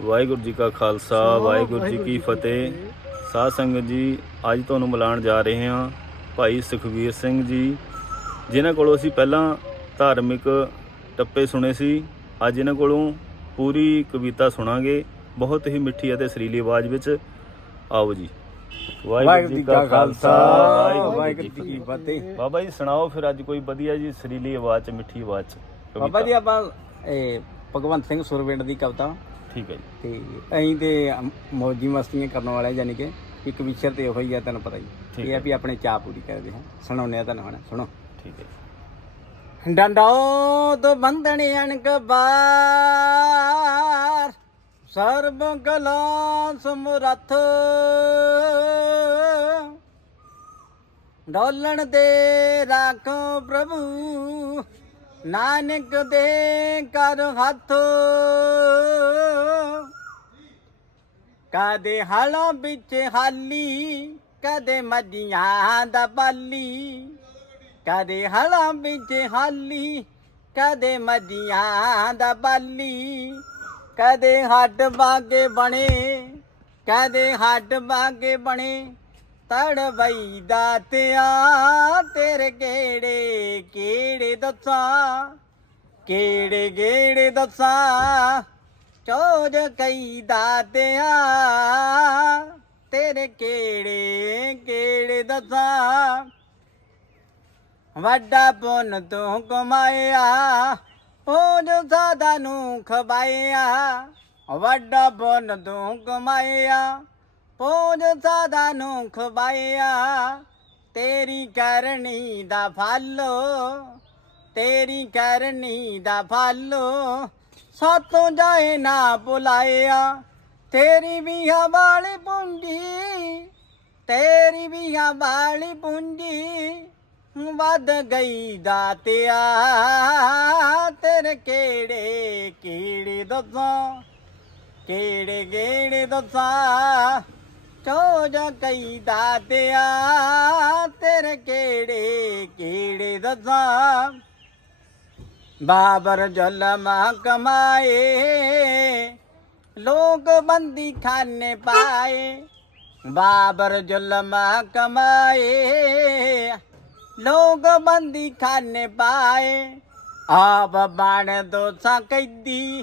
ਵਾਹਿਗੁਰੂ ਜੀ ਕਾ ਖਾਲਸਾ ਵਾਹਿਗੁਰੂ ਜੀ ਕੀ ਫਤਿਹ। ਸਾਧ ਸੰਗਤ ਜੀ ਅੱਜ ਤੁਹਾਨੂੰ ਮਿਲਾਉਣ ਜਾ ਰਹੇ ਹਾਂ ਭਾਈ ਸੁਖਵੀਰ ਸਿੰਘ ਜੀ ਜਿਨ੍ਹਾਂ ਕੋਲੋਂ ਅਸੀਂ ਪਹਿਲਾਂ ਧਾਰਮਿਕ ਟੱਪੇ ਸੁਣੇ ਸੀ। ਅੱਜ ਇਹਨਾਂ ਕੋਲੋਂ ਪੂਰੀ ਕਵਿਤਾ ਸੁਣਾਂਗੇ ਬਹੁਤ ਹੀ ਮਿੱਠੀ ਅਤੇ ਸਰੀਲੀ ਆਵਾਜ਼ ਵਿੱਚ। ਆਓ ਜੀ। ਵਾਹਿਗੁਰੂ ਜੀ ਕਾ ਖਾਲਸਾ ਵਾਹਿਗੁਰੂ ਜੀ ਕੀ ਫਤਿਹ। ਬਾਬਾ ਜੀ ਸੁਣਾਓ ਫਿਰ ਅੱਜ ਕੋਈ ਵਧੀਆ ਜੀ ਸਰੀਲੀ ਆਵਾਜ਼ ਚ ਮਿੱਠੀ ਆਵਾਜ਼ ਚ ਬਾਬਾ। ਜੀ ਆਪਾਂ ਇਹ ਭਗਵੰਤ ਸਿੰਘ ਸੁਰਵਿੰਡ ਦੀ ਕਵਿਤਾ ਠੀਕ ਹੈ ਜੀ। ਤੇ ਅਸੀਂ ਤੇ ਮੌਜੀ ਮਸਤੀਆਂ ਕਰਨ ਵਾਲੇ ਯਾਨੀ ਕਿ ਇੱਕ ਵਿਸ਼ਰ ਤੇ ਉਹੀ ਆ ਤੁਹਾਨੂੰ ਪਤਾ ਹੀ। ਇਹ ਹੈ। ਆ ਵੀ ਆਪਣੇ ਚਾਹ ਪੂਰੀ ਕਰਦੇ ਹਾਂ ਸੁਣਾਉਂਦੇ ਆ ਤੁਹਾਨੂੰ ਹੁਣ ਸੁਣੋ। ਠੀਕ ਹੈ। ਡੰਡੋ ਤੋਂ ਬੰਧਨ ਅਣਕ ਬਾਰ ਸਰਬ ਕਲਾ ਸਮਰੱਥ ਡੋਲਣ ਦੇ ਰਾਖੋ ਪ੍ਰਭੂ ਨਾਨਕ ਦੇ ਕਰ ਹੱਥ ਕਦੇ ਹਲਾਂ ਵਿੱਚ ਹਾਲੀ, ਕਦੇ ਮੱਝੀਆਂ ਦਾ ਬਾਲੀ ਕਦੇ ਹਲਾਂ ਵਿੱਚ ਹਾਲੀ, ਕਦੇ ਮੱਝੀਆਂ ਦਾ ਬਾਲੀ ਕਦੇ ਹੱਡ ਬਾਗੇ ਬਣੇ, ਕਦੇ ਹੱਡ ਬਾਗੇ ਬਣੇ। ਤੜਵਈ ਦਾਤਿਆ ਤੇਰੇ ਕਿਹੜੇ ਕਿਹੜੇ ਦੱਸਾਂ? ਕਿਹੜੇ ਕਿਹੜੇ ਦੱਸਾਂ? ਚੋਜ ਕਈ ਦਾਤਿਆ ਤੇਰੇ ਕਿਹੜੇ ਕਿਹੜੇ ਦੱਸਾਂ? ਵੱਡਾ ਪੁੰਨ ਤੂੰ ਕਮਾਇਆ ਉਹ ਜੋ ਸਾਦਾ ਨੂੰ ਖਵਾਇਆ। ਵੱਡਾ ਪੁੰਨ ਤੂੰ ਕਮਾਇਆ। ਉਹ ਜੋ ਸਾਦਾ ਨੂੰ ਖਵਾਇਆ ਤੇਰੀ ਕਰਨੀ ਦਾ ਫਲ, ਤੇਰੀ ਕਰਨੀ ਦਾ ਫਲ, ਸਾਤੋਂ ਜਾਏ ਨਾ ਬੁਲਾਇਆ, ਤੇਰੀ ਵੀ ਵਾਲੀ ਪੁੰਜੀ, ਤੇਰੀ ਵੀ ਵਾਲੀ ਪੁੰਜੀ ਵੱਧ ਗਈ ਦਾਤਿਆ ਤੇਰੇ ਕਿਹੜੇ ਕਿਹੜੇ ਦੱਸਾਂ, ਕਿਹੜੇ ਕਿਹੜੇ ਦੱਸਾਂ ਚੋਜ ਕਈ ਦਾਤਿਆ ਤੇਰੇ ਕਿਹੜੇ ਕਿਹੜੇ ਦੱਸਾਂ? ਬਾਬਰ ਜਲਮਾ ਕਮਾਏ, ਲੋਕ ਬੰਦੀ ਖਾਨੇ ਪਾਏ। ਬਾਬਰ ਜਲਮਾ ਕਮਾਏ, ਲੋਕ ਬੰਦੀ ਖਾਨੇ ਪਾਏ। ਆਪ ਬਣ ਦੋਸਾਂ ਕੈਦੀ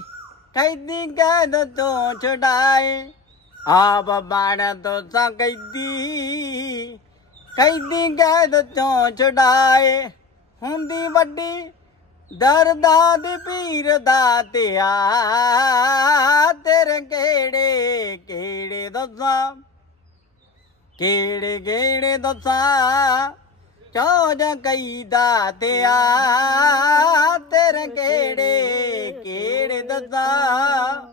ਕੈਦੀ ਕੈਦ ਤੋਂ ਛਡਾਏ। ਆਪ ਬਾਣ ਦੋਸਾ ਕੈਦੀ ਕੈਦੀ ਕੈਦ ਚੋਂ ਛਡਾਏ। ਹੁੰਦੀ ਵੱਡੀ ਦਰਦਾਂ ਦੀ ਪੀਰ ਦਾ ਤਿਆ ਤੇਰੇ ਕਿਹੜੇ ਕਿਹੜੇ ਦੱਸਾਂ, ਕਿਹੜੇ ਕਿਹੜੇ ਦੱਸਾਂ ਚੋਜ ਕਈ ਦਾਤਿਆ ਤੇਰੇ ਕਿਹੜੇ ਕਿਹੜੇ ਦੱਸਾਂ